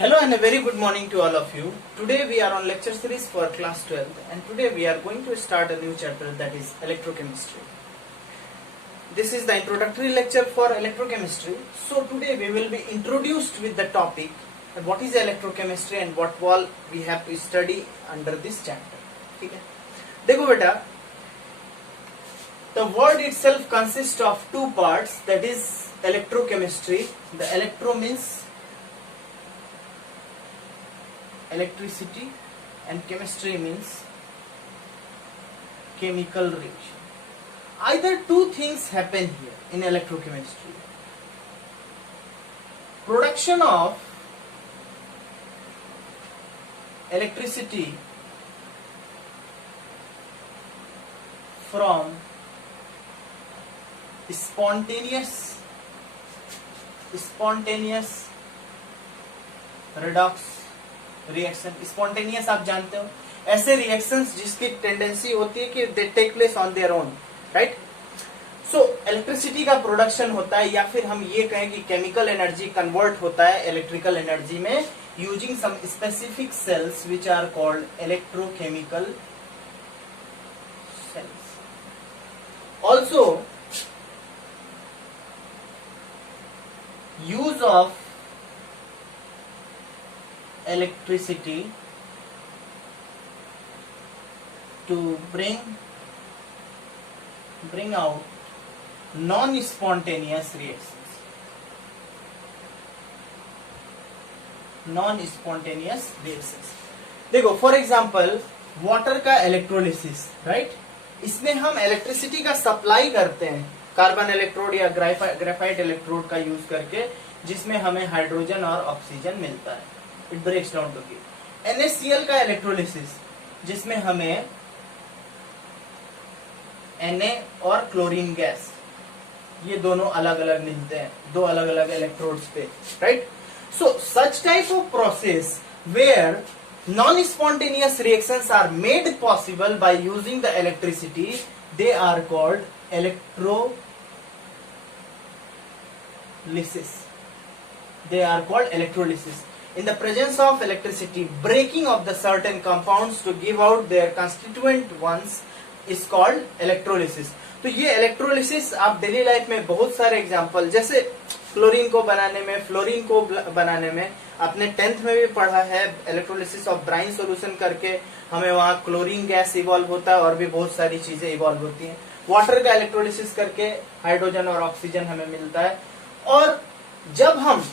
Hello and a very good morning to all of you. Today we are on lecture series for class 12th and today we are going to start a new chapter, that is electrochemistry. This is the introductory lecture for electrochemistry. So today we will be introduced with the topic what is electrochemistry and what all we have to study under this chapter. ठीक है? देखो बेटा, the word itself consists of two parts, that is electrochemistry. The electro means electricity and chemistry means chemical reaction. Either two things happen here in electrochemistry. Production of electricity from spontaneous redox reaction. Spontaneous आप जानते हो, ऐसे reactions जिसकी tendency होती है कि they take place on their own, right. So electricity का production होता है या फिर हम ये कहें कि केमिकल एनर्जी कन्वर्ट होता है इलेक्ट्रिकल एनर्जी में using some specific cells which are called electrochemical cells. Also use of electricity to bring out non-spontaneous reactions. देखो फॉर एग्जाम्पल वाटर का इलेक्ट्रोलिसिस, राइट. इसमें हम इलेक्ट्रिसिटी का सप्लाई करते हैं कार्बन इलेक्ट्रोड या ग्रेफाइट इलेक्ट्रोड का यूज करके, जिसमें हमें हाइड्रोजन और ऑक्सीजन मिलता है. It breaks down to give NaCl का इलेक्ट्रोलिसिस, जिसमें हमें Na और क्लोरीन गैस, ये दोनों अलग अलग मिलते हैं दो अलग अलग इलेक्ट्रोड्स पे, right. So such type of process where non spontaneous reactions are made possible by using the electricity, they are called electrolysis. In the presence of electricity, breaking of the certain compounds to give out their constituent ones is called electrolysis. तो ये electrolysis आप daily life में बहुत सारे example, जैसे chlorine को बनाने में, फ्लोरीन को बनाने में, आपने 10th में भी पढ़ा है इलेक्ट्रोलिसिस ऑफ ब्राइन सॉल्यूशन करके हमें वहां क्लोरीन गैस इवॉल्व होता है और भी बहुत सारी चीजें इवॉल्व होती हैं. वाटर का इलेक्ट्रोलिसिस करके हाइड्रोजन और ऑक्सीजन हमें मिलता है. और जब हम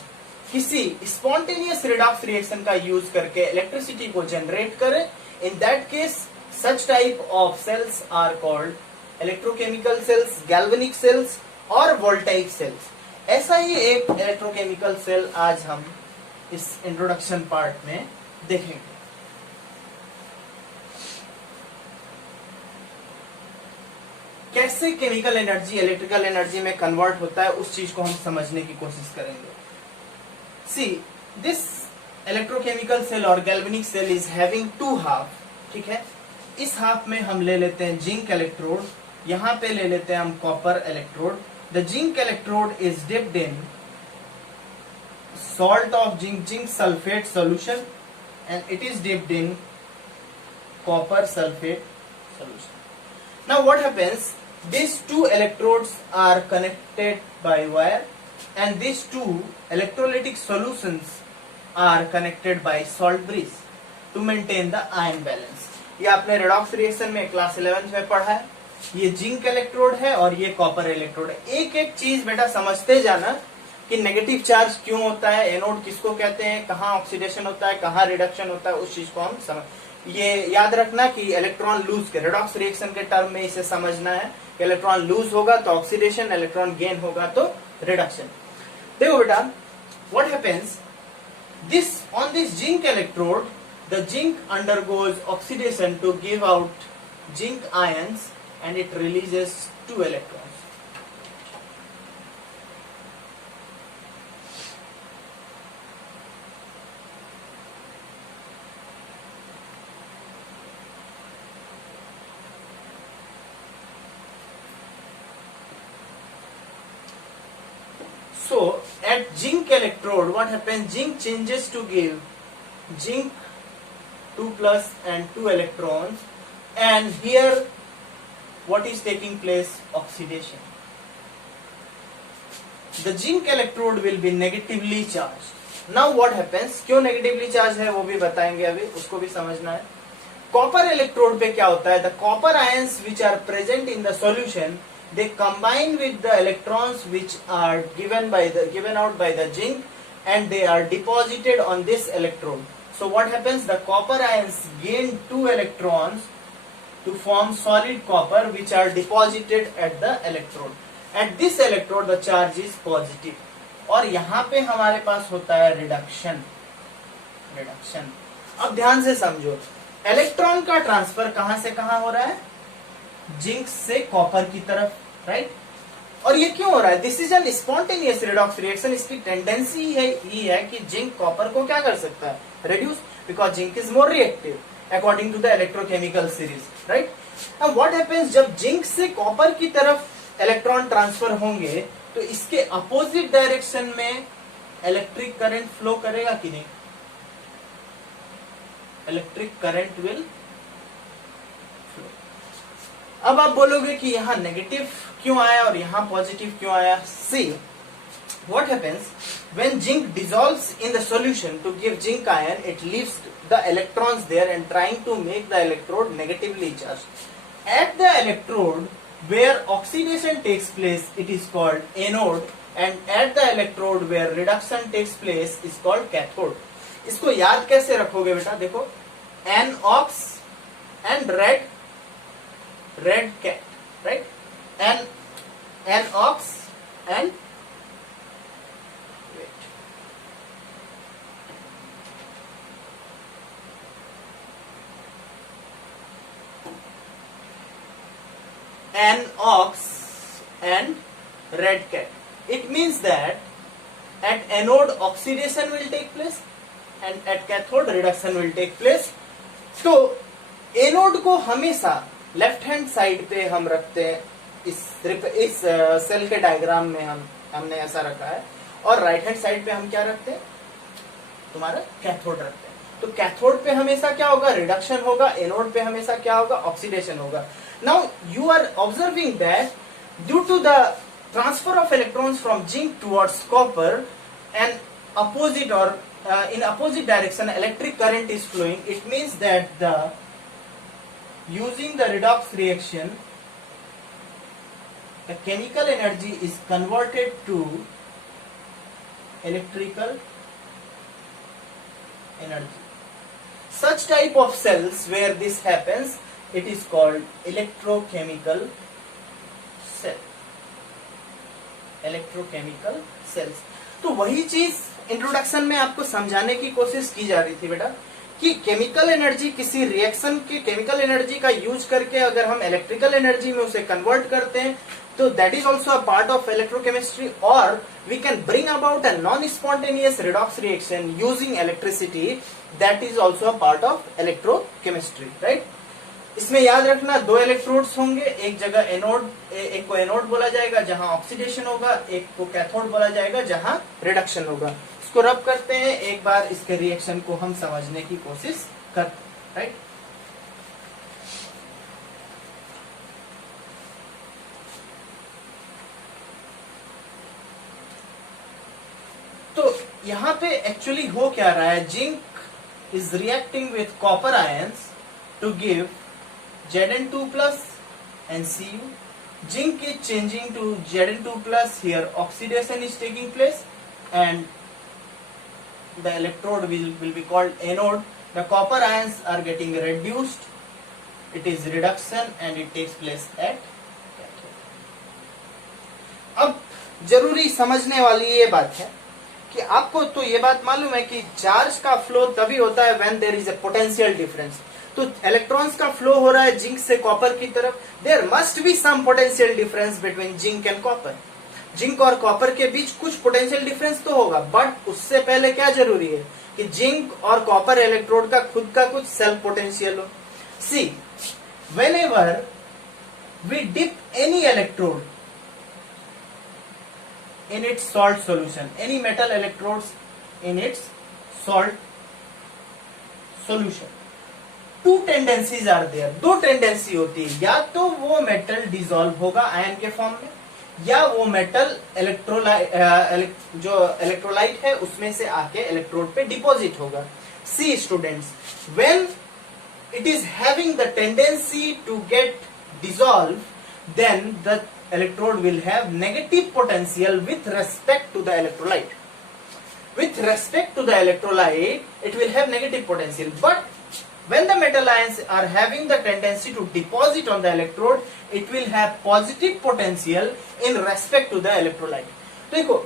किसी स्पॉन्टेनियस रिडॉक्स रिएक्शन का यूज करके इलेक्ट्रिसिटी को जनरेट करें, in that case such type of cells are called electrochemical cells, galvanic cells और वोल्टाइक सेल्स. ऐसा ही एक इलेक्ट्रोकेमिकल सेल आज हम इस इंट्रोडक्शन पार्ट में देखेंगे. कैसे केमिकल एनर्जी इलेक्ट्रिकल एनर्जी में कन्वर्ट होता है, उस चीज को हम समझने की कोशिश करेंगे. See, this electrochemical cell or galvanic cell is having two half. ठीक है, इस हाफ में हम ले लेते हैं जिंक इलेक्ट्रोड, यहाँ पे ले लेते हैं हम copper electrode. The zinc electrode is dipped in salt of zinc sulfate solution and it is dipped in copper sulfate solution. Now what happens? These two electrodes are connected by wire and these two electrolytic solutions are connected by salt bridge to maintain the ion balance. ये आपने redox reaction में class 11th में पढ़ा है. ये zinc electrode है और ये कॉपर इलेक्ट्रोड है. एक एक चीज बेटा समझते जाना कि नेगेटिव चार्ज क्यों होता है, एनोड किसको कहते हैं, कहाँ ऑक्सीडेशन होता है, कहाँ रिडक्शन होता है, उस चीज को हम समझ. ये याद रखना कि इलेक्ट्रॉन लूज के रेडॉक्स रिएक्शन के टर्म में इसे समझना है कि इलेक्ट्रॉन लूज होगा तो ऑक्सीडेशन, इलेक्ट्रॉन गेन होगा तो रिडक्शन. देखो बेटा, what happens? On this zinc electrode, the zinc undergoes oxidation to give out zinc ions and it releases 2 electrons. So at zinc electrode, what happens? Zinc changes to give zinc 2 plus and 2 electrons, and here what is taking place? Oxidation. The zinc electrode will be negatively charged. Now what happens? क्यों negatively charged है वो भी बताएंगे, अभी उसको भी समझना है. Copper electrode पे क्या होता है? The copper ions which are present in the solution, they combine with the electrons which are given out by the zinc, and they are deposited on this electrode. So what happens? The copper ions gain 2 electrons to form solid copper which are deposited at the electrode. At this electrode the charge is positive. और यहाँ पे हमारे पास होता है reduction. अब ध्यान से समझो, इलेक्ट्रॉन का ट्रांसफर कहां से कहां हो रहा है? जिंक से कॉपर की तरफ, राइट? और ये क्यों हो रहा है? This is an spontaneous redox reaction. इसकी टेंडेंसी ही है कि जिंक कॉपर को क्या कर सकता है? Reduce, because zinc is more reactive according to the electrochemical series, right? अब व्हाट हैपेंस, जब जिंक से कॉपर की तरफ इलेक्ट्रॉन ट्रांसफर होंगे तो इसके अपोजिट डायरेक्शन में इलेक्ट्रिक करंट फ्लो करेगा कि नहीं? Electric current will flow. अब आप बोलोगे कि यहां नेगेटिव क्यों आया और यहां पॉजिटिव क्यों आया? सी what happens when zinc dissolves in the solution to give zinc ion, it leaves the electrons there and trying to make the electrode negatively charged. At the electrode where oxidation takes place, it is called anode, and at the electrode where reduction takes place is called cathode. इसको याद कैसे रखोगे बेटा? देखो, anox and red cat, right? Anox and anox and red cat. It means that at anode oxidation will take place and at cathode reduction will take place. तो anode को हमेशा left hand side पे हम रखते हैं. इस cell के diagram में हमने ऐसा रखा है, और राइट हैंड साइड पे हम क्या रखते हैं? तुम्हारा कैथोड रखते हैं. तो कैथोड पे हमेशा क्या होगा? रिडक्शन होगा. एनोड पे हमेशा क्या होगा? ऑक्सीडेशन होगा. Now you are observing that due to the transfer of electrons from zinc towards copper, and opposite or in opposite direction electric current is flowing. It means that using the redox reaction, the chemical energy is converted to electrical energy. Such type of cells where this happens, it is called electrochemical cell. Electrochemical cells. तो वही चीज introduction में आपको समझाने की कोशिश की जा रही थी बेटा, कि केमिकल एनर्जी किसी रिएक्शन की केमिकल एनर्जी का यूज करके अगर हम इलेक्ट्रिकल एनर्जी में उसे कन्वर्ट करते हैं तो that is also a part of electrochemistry, और we can bring about a non spontaneous redox reaction using electricity, that is also a part of electrochemistry, right? इसमें याद रखना, 2 इलेक्ट्रोड्स होंगे, एक जगह एनोड, एक को एनोड बोला जाएगा जहां ऑक्सीडेशन होगा, एक को कैथोड बोला जाएगा जहां रिडक्शन होगा. इसको रब करते हैं, एक बार इसके रिएक्शन को हम समझने की कोशिश करते हैं, राइट? तो यहां पे एक्चुअली हो क्या रहा है? Zinc is reacting with copper ions to give Zn2 plus and Cu. Zinc is changing to Zn2 plus. Here oxidation is taking place and the electrode will be called anode. The copper ions are getting reduced. It is reduction and it takes place at cathode. अब जरूरी समझने वाली ये बात है कि आपको तो ये बात मालूम है कि चार्ज का फ्लो तभी होता है when there is a potential difference. तो इलेक्ट्रॉन्स का फ्लो हो रहा है जिंक से कॉपर की तरफ. There must be some potential difference between zinc and copper. Zinc और कॉपर के बीच कुछ पोटेंशियल डिफरेंस तो होगा, बट उससे पहले क्या जरूरी है कि जिंक और कॉपर इलेक्ट्रोड का खुद का कुछ सेल्फ पोटेंशियल हो. See, whenever we dip any electrode in its salt solution. Any metal electrodes in its salt solution. Two tendencies are there. दो टेंडेंसी होती है, या तो वो मेटल डिसॉल्व होगा आयन के फॉर्म में, या वो मेटल जो इलेक्ट्रोलाइट है उसमें से आके इलेक्ट्रोड पे डिपॉजिट होगा. See students, when it is having the tendency to get dissolved, then the electrode will have negative potential with respect to the electrolyte. With respect to the electrolyte, it will have negative potential. But when the metal ions are having the tendency to deposit on the electrode, it will have positive potential in respect to the electrolyte. देखो,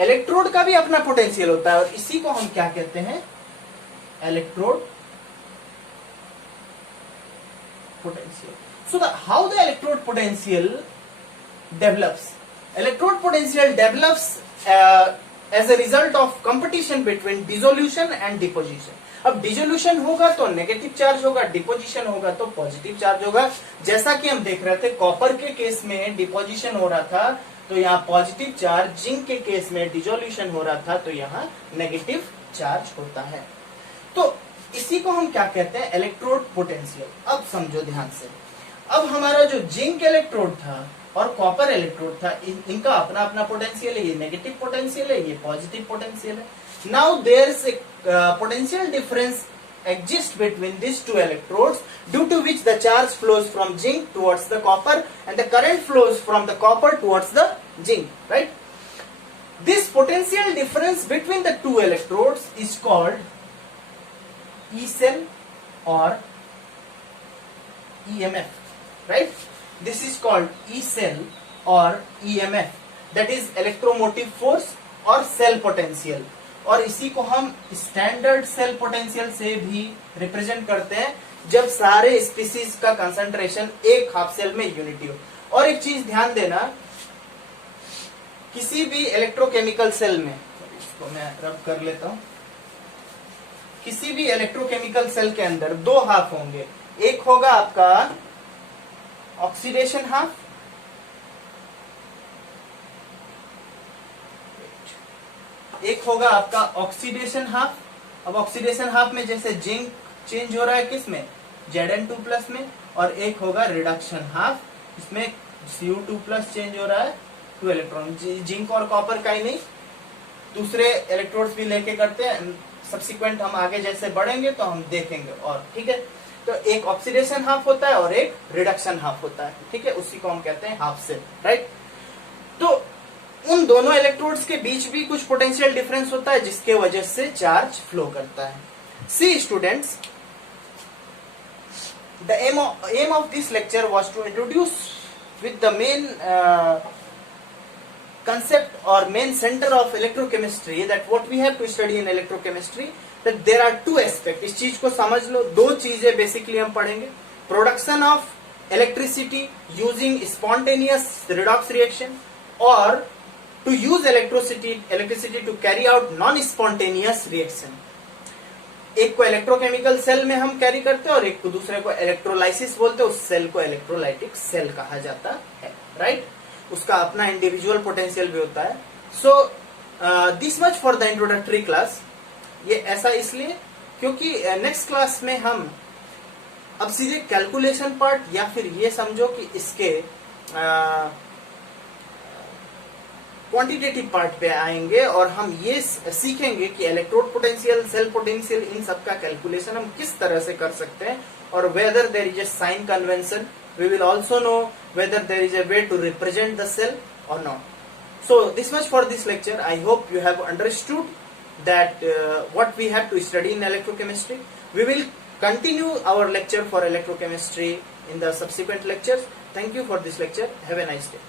electrode का भी अपना potential होता है और इसी को हम क्या कहते हैं? Electrode potential. So how the electrode potential develops? Electrode potential develops as a result of competition between dissolution and deposition. अब डिसोल्यूशन होगा तो नेगेटिव चार्ज होगा, डिपोजिशन होगा तो पॉजिटिव चार्ज होगा. जैसा कि हम देख रहे थे कॉपर के केस में डिपोजिशन हो रहा था तो यहाँ पॉजिटिव चार्ज, जिंक के केस में डिसोल्यूशन हो रहा था तो यहाँ नेगेटिव चार्ज होता है. तो इसी को हम क्या कहते हैं? Electrode potential. अब समझो ध्यान से, अब हमारा जो जिंक इलेक्ट्रोड था और कॉपर इलेक्ट्रोड था, इनका अपना अपना पोटेंशियल है. ये नेगेटिव पोटेंशियल है, ये पॉजिटिव पोटेंशियल है. Now there is a potential difference exists between these two electrodes, due to which the charge flows from zinc towards the copper and the current flows from the copper towards the zinc, right? This potential difference between the two electrodes is called E cell or EMF, right? This is called E cell or EMF, that is electromotive force और cell potential. और इसी को हम standard cell potential से भी represent करते हैं जब सारे स्पीसीज का कंसंट्रेशन एक हाफ सेल में यूनिटी हो. और एक चीज ध्यान देना, किसी भी इलेक्ट्रोकेमिकल सेल में, इसको मैं रब कर लेता हूं, किसी भी इलेक्ट्रोकेमिकल सेल के अंदर दो हाफ होंगे. एक होगा आपका ऑक्सीडेशन हाफ, एक होगा आपका ऑक्सीडेशन हाफ. अब ऑक्सीडेशन हाफ में जैसे जिंक चेंज हो रहा है किस में? Zn2+ में. और एक होगा रिडक्शन हाफ, इसमें Cu2+ चेंज हो रहा है 2 इलेक्ट्रॉन. जिंक और कॉपर का ही नहीं, दूसरे इलेक्ट्रोड्स भी लेके करते हैं. सब्सिक्वेंट हम आगे जैसे बढ़ेंगे तो हम देखेंगे. और ठीक है, तो एक ऑक्सीडेशन हाफ होता है और एक रिडक्शन हाफ होता है. ठीक है, उसी को हम कहते हैं हाफ सेल, राइट? तो उन दोनों इलेक्ट्रोड्स के बीच भी कुछ पोटेंशियल डिफरेंस होता है जिसके वजह से चार्ज फ्लो करता है. See students, the aim of this lecture was to introduce with the main concept or main center of electrochemistry, that what we have to study in electrochemistry, that there are two aspects. इस चीज को समझ लो, दो चीजें basically हम पढ़ेंगे. Production of electricity using spontaneous redox reaction, और to use electricity to carry out non-spontaneous reaction. एक को इलेक्ट्रोकेमिकल सेल में हम कैरी करते हैं और एक को दूसरे को इलेक्ट्रोलाइसिस बोलते हैं. उस सेल को इलेक्ट्रोलाइटिक सेल कहा जाता है, राइट? उसका अपना इंडिविजुअल पोटेंशियल भी होता है. So this much for the introductory class. ये ऐसा इसलिए क्योंकि नेक्स्ट क्लास में हम अब सीधे कैलकुलेशन पार्ट, या फिर ये समझो कि इसके क्वांटिटेटिव पार्ट पे आएंगे और हम ये सीखेंगे कि इलेक्ट्रोड पोटेंशियल, सेल पोटेंशियल, इन सब का कैलकुलेशन हम किस तरह से कर सकते हैं. और whether there is a sign convention, we will also know whether there is a way to represent the cell or not. So this much for this lecture. I hope you have understood that what we have to study in electrochemistry. We will continue our lecture for electrochemistry in the subsequent lectures. Thank you for this lecture. Have a nice day.